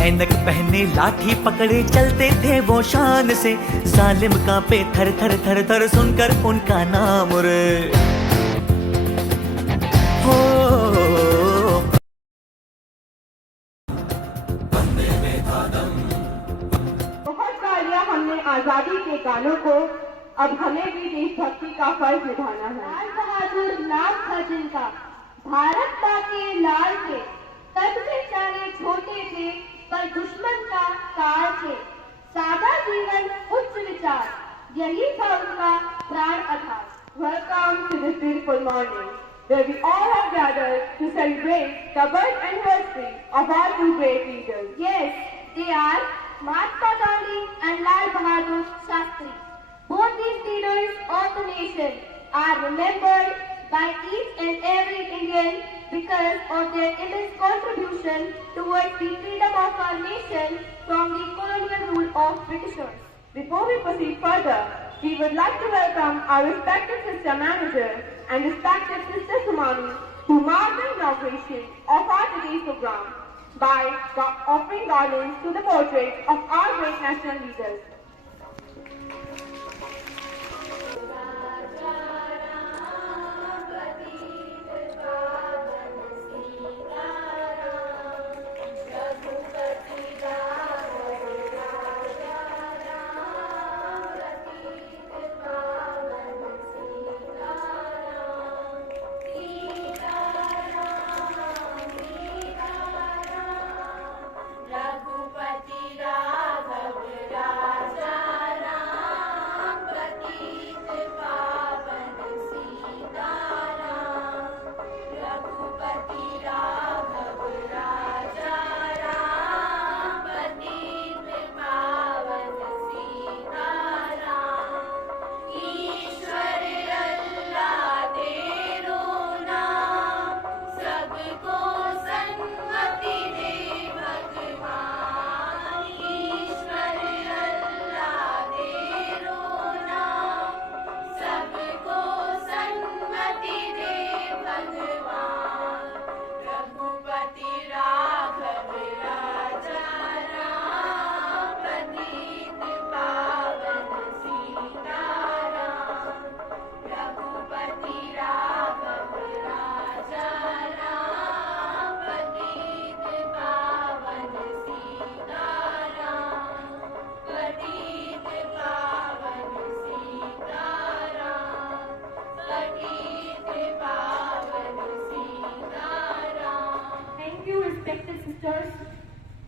ऐनक पहने लाठी पकड़े चलते थे वो शान से, जालिम कांपे थर थर थर थर सुनकर उनका नाम रे। हो बहुत गा लिया हमने आजादी के गानों को, अब हमें भी देशभक्ति का फर्ज निभाना है। लाल बहादुर नाम था जिनका, भारत माँ के लाल थे, तब बेचारे छोटे थे पर दुश्मन का काल थे। सादा जीवन उच्च विचार, यही था उनका प्राण आधार। Welcome to this beautiful morning, where we all have gathered to celebrate the birth anniversary of our two great leaders. Yes, they are Mahatma Gandhi and Lal Bahadur Shastri. Both these leaders of the nation are remembered by each and every Indian because of their immense contribution towards the freedom of our nation from the colonial rule of Britishers. Before we proceed further, we would like to welcome our respected sister manager and respected sister Sumani to mark the inauguration of our today's program by offering garlands to the portraits of our great national leaders.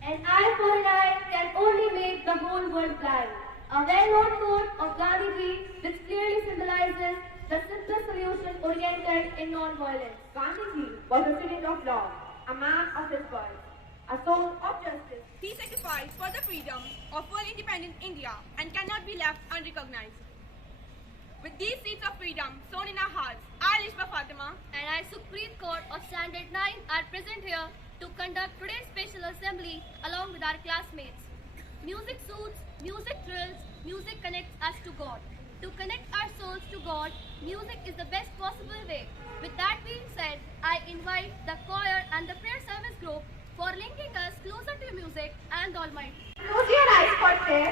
An eye for an eye can only make the whole world blind. A well-known quote of Gandhiji which clearly symbolizes the simple solution oriented in non-violence. Gandhiji was a student of law, a man of his word, a soul of justice. He sacrificed for the freedom of full independent India and cannot be left unrecognized. With these seeds of freedom sown in our hearts, I, Lishba Fatima, And I, Sukhpreet Kaur of Standard 9, are present here to conduct today's special assembly along with our classmates. Music soothes, music thrills, music connects us to God. To connect our souls to God, music is the best possible way. With that being said, I invite the choir and the prayer service group for linking us closer to music and the Almighty. Close your eyes for prayer.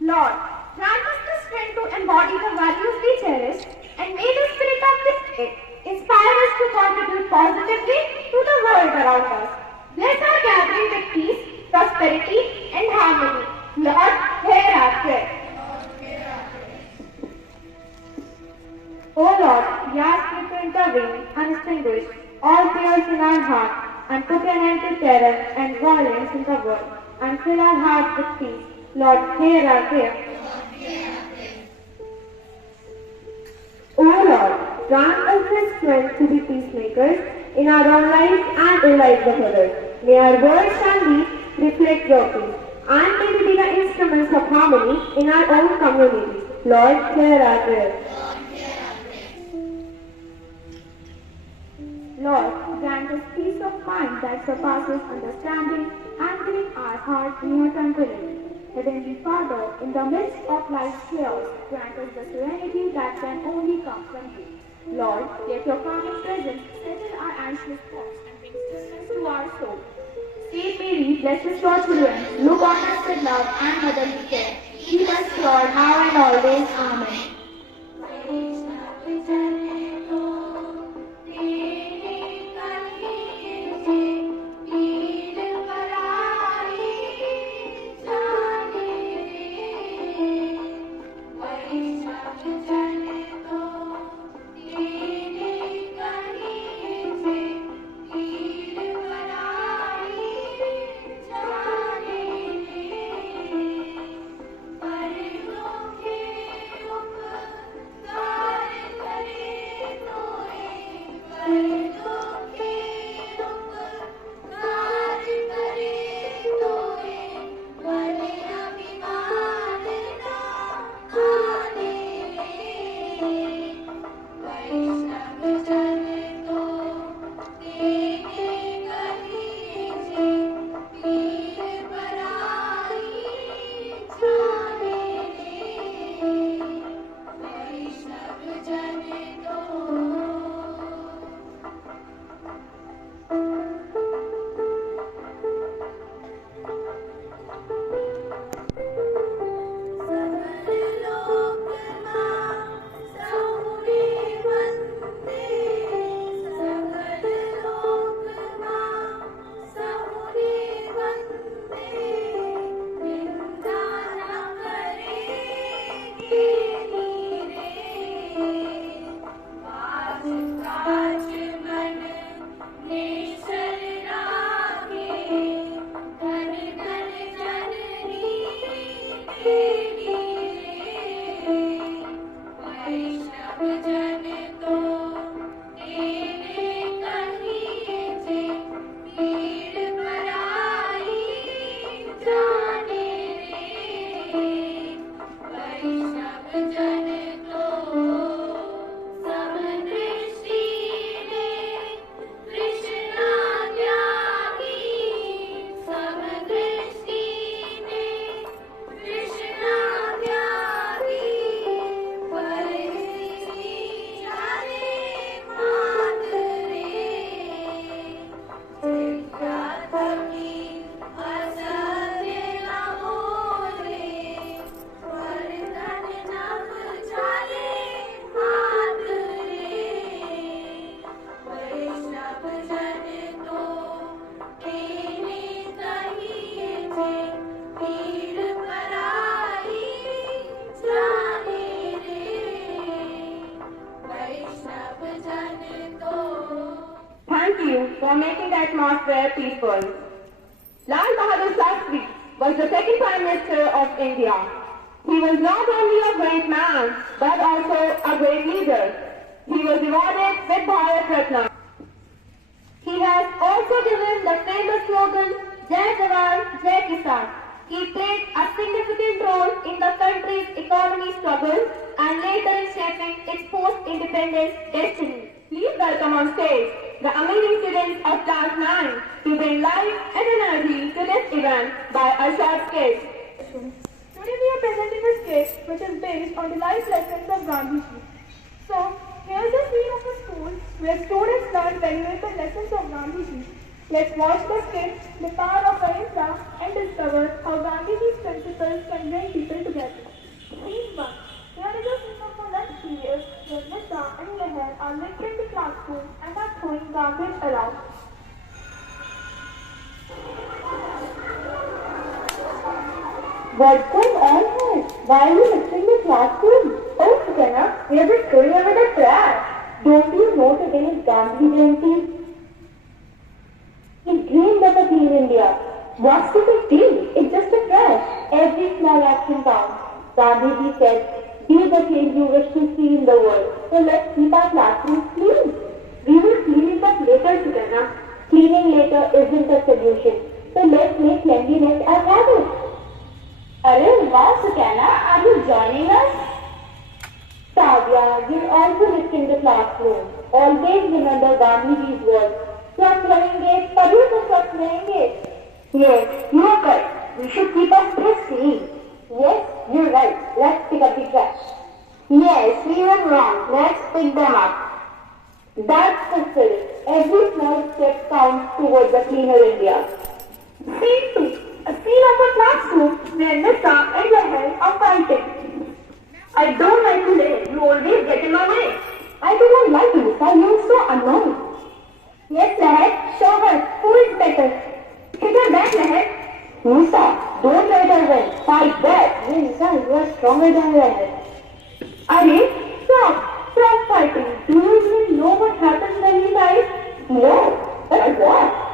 Lord, grant us the strength to embody the values we cherish, and may the spirit of this day inspire us to contribute positively to the world around us. Bless our gathering with peace, prosperity, and harmony. Lord, hear our prayer. O Lord, we ask you to intervene and extinguish all fears in our hearts, and put an end to terror and violence in the world, and fill our hearts with peace. Lord, hear our prayer. O Lord, grant us the strength to be peacemakers in our own lives and in lives of others. May our words and deeds reflect your peace, and may we be the instruments of harmony in our own communities. Lord, hear our prayer. Lord, grant us peace of mind that surpasses understanding, and bring our hearts near tranquility. Heavenly Father, in the midst of life's chaos, grant us the serenity that can only come from you. Lord, let your calming presence settle our anxious thoughts and bring stillness to our soul. Saint Mary, blesses your children. Look on us with love and motherly care. Keep us pure now and always. Amen. Thank you for making the atmosphere peaceful. Lal Bahadur Shastri was the second Prime Minister of India. He was not only a great man, but also a great leader. He was rewarded with Bharat Ratna. He has also given the famous slogan, Jai Jawan, Jai Kisan. He played a significant role in the country's economy struggle and later in shaping its post-independence destiny. Please welcome on stage the amazing students of Class 9 to bring life and energy to this event by a short skit. Today we are presenting a skit which is based on the life lessons of Gandhiji. So, here's a scene of a school where students learn valuable lessons of Gandhiji. Let's watch the skit, The Power of Ahimsa, and discover how Gandhiji's principles can bring people together. Scene 1. Here is a scene of a lunch period where Nita and Meher are linked in the classroom and are throwing garbage around. What's going on here? Why are you mixing the classroom? Oh, Sukarna, we are just throwing away the trash. Don't you know today is Gandhi Jayanti? He dreamed of a clean India. What's the big deal? It's just a trash. Every small action counts. Gandhiji said, be the change you wish to see in the world. So let's keep our classrooms clean. We will clean it up later, Sukarna. Cleaning later isn't a solution. So let's make cleanliness a habit. Arey, wow, Sukarna, are you joining us? Savya, you're also missing the classroom. Always remember Gandhiji's words. स्वच्छ रहेंगे तभी तो स्वच्छ रहेंगे. Yes, you are right. We should keep our place clean. Yes, you're right. Let's pick up the trash. Yes, we were wrong. Let's pick them up. That's the spirit. Every small step counts towards a cleaner India. Scene 2. A scene of a classroom where Nisa and Lahar are fighting. I don't like you, Lahar. You always get in my way. I do not like you, Nisa. You are so annoying. Yes, Lahar. Show her who is better. Hit her back, Lahar. Nisa, don't let her win. Fight back. Hey, Nisa, you are stronger than Lahar. Are stop. Stop fighting. Do you even know what happens when we fight? No. But what?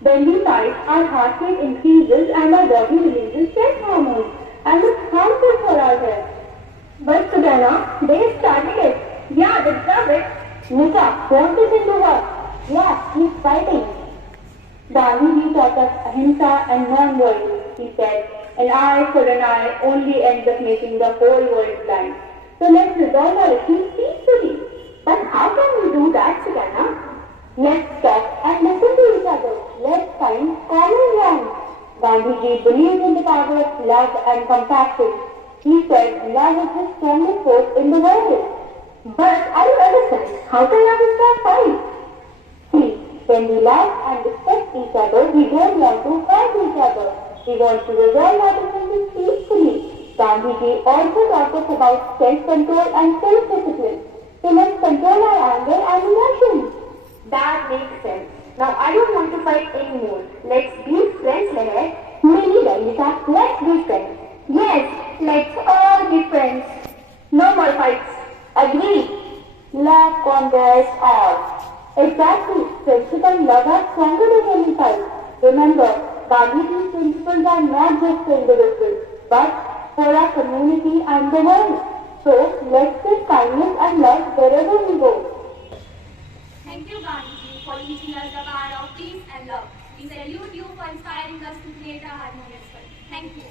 When we fight, our heart rate increases and our body releases stress hormones, and it's harmful for our health. But Sudhana, they started it. Yeah, they deserve it. Nisa, don't listen to her. Yeah, keep fighting. Gandhiji taught us ahimsa and non-violence, he said, an eye for an eye only ends up making the whole world blind. So let's resolve our issues peacefully. But how can we do that, Sudhana? Let's stop and listen to each other. Let's find common ground. Gandhiji believed in the power of love and compassion. He said love is the strongest force in the world. But I don't understand. How can love stop fight? See, when we love and respect each other, we don't want to hurt each other. We want to resolve our differences peacefully. Gandhiji also taught us about self-control and self-discipline. We must control our anger and emotions. That makes sense. Now I don't want to fight anymore. Let's be friends, Lahar. Maybe then, Nisa, let's be friends. Yes, let's all be friends. No more fights. Agreed. Love conquers all. Exactly. Friendship and love are stronger than any fight. Remember, Gandhiji's principles are not just for individuals, but for our community and the world. So let's spread kindness and love wherever we go. Thank you, Gandhiji, for teaching us the power of peace and love. We salute you for inspiring us to create a harmonious world. Thank you.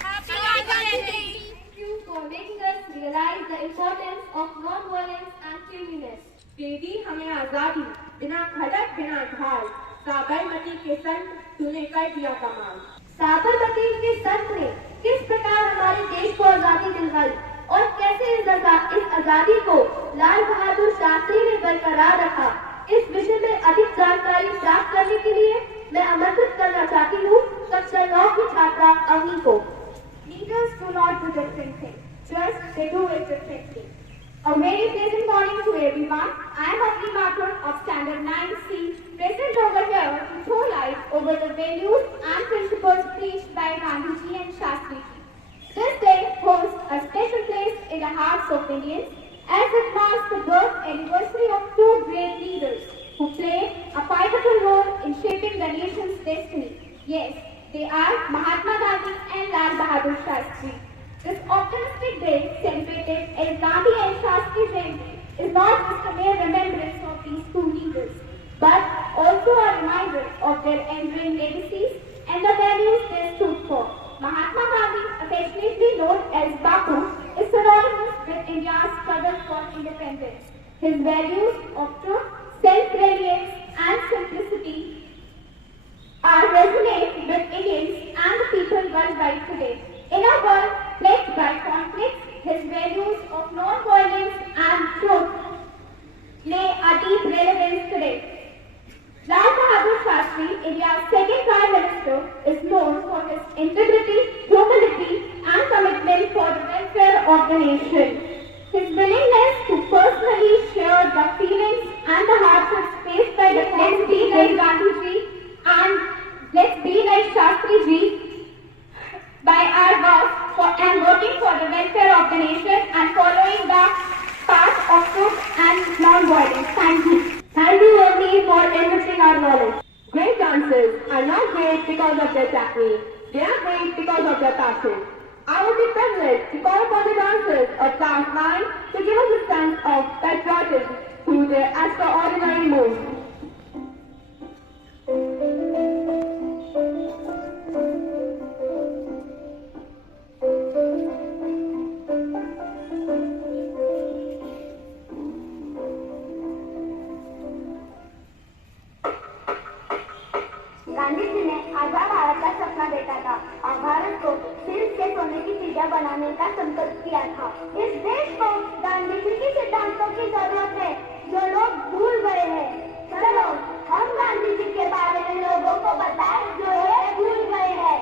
Happy Gandhi Day! Thank you for making us realize the importance of non-violence and cleanliness. देवी हमें आजादी बिना खड़क बिना ढाल साबरमती के संत तूने कर दिया कमाल। साबरमती के संत ने किस प्रकार हमारे देश को आजादी दिलवाई और कैसे इस आजादी को लाल बहादुर शास्त्री ने बरकरार रखा, इस विषय में अधिक जानकारी प्राप्त करने के लिए मैं आमंत्रित करना चाहती हूँ कक्षा 9 की छात्रा अवनी को। Leaders do not do different things, just they do it differently. A very pleasant morning to everyone. I am Avni Mathur of Standard 9C, present over here to throw light over the values and principles preached by Gandhiji and Shastriji. This day holds a special place in the hearts of Indians as it marks the birth anniversary of two great leaders who played a pivotal role in shaping the nation's destiny. Yes, they are Mahatma Gandhi and Lal Bahadur Shastri. This optimistic day, celebrated as Gandhi and Shastri Jayanti, is not just a mere remembrance of these two leaders, but also a reminder of their enduring legacies and the values they stood for. Mahatma Gandhi, affectionately known as Bapu, is synonymous with India's struggle for independence. His values of truth, self-reliance, and simplicity resonate with Indians and the people worldwide today. In a world plagued by conflicts, his values of non-violence and truth play a deep relevance today. Lal Bahadur Shastri, India's second Prime Minister, is known for his integrity, humility, and commitment for the welfare of the nation. His willingness to personally share the feelings and the hardships faced by the Let's be like Gandhiji and let's be like Shastriji by our work and working for the welfare of the nation and following the path of truth and non-violence. Thank you. Thank you, Avni, for enriching our knowledge. Great dancers are not great because of their technique. They are great because of their passion. I would be privileged to call upon the dancers of Class 9 to give us a sense of patriotism through their extraordinary moves. Gandhi ji ने आजाद भारत का सपना देखा था और भारत को silk के सोने की चिड़िया बनाने का संकल्प किया था। इस देश को गांधी जी के सिद्धांतों की जरूरत है जो लोग भूल गए हैं। चलो हम गांधी जी के बारे में लोगों को बताएं जो ये भूल गए हैं।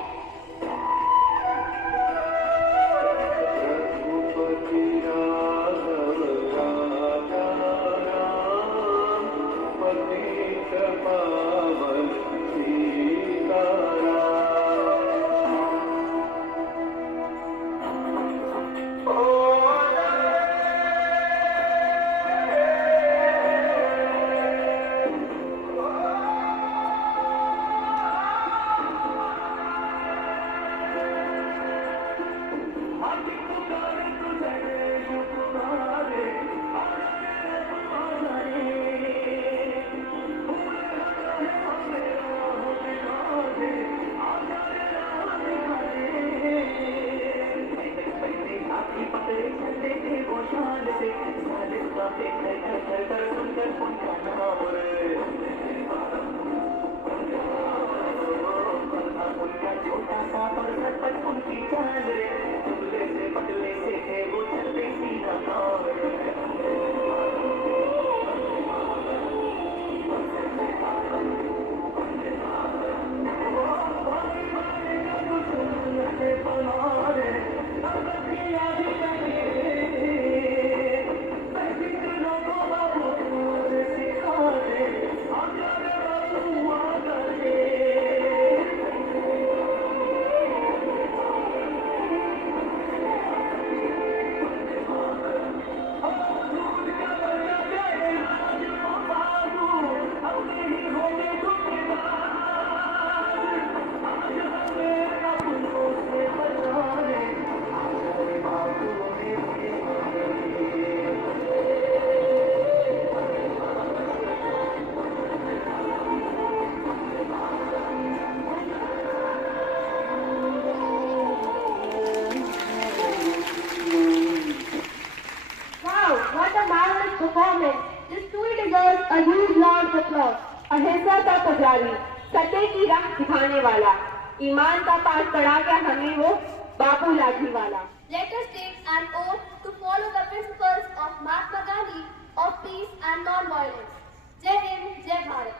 अहिंसा का पुजारी, सत्य की राह दिखाने वाला, ईमान का पाठ पढ़ा गया हमें वो बापू लाठी वाला। Let us take an oath to follow the principles of Mahatma Gandhi of peace and non-violence. Jai Hind, Jai Bharat.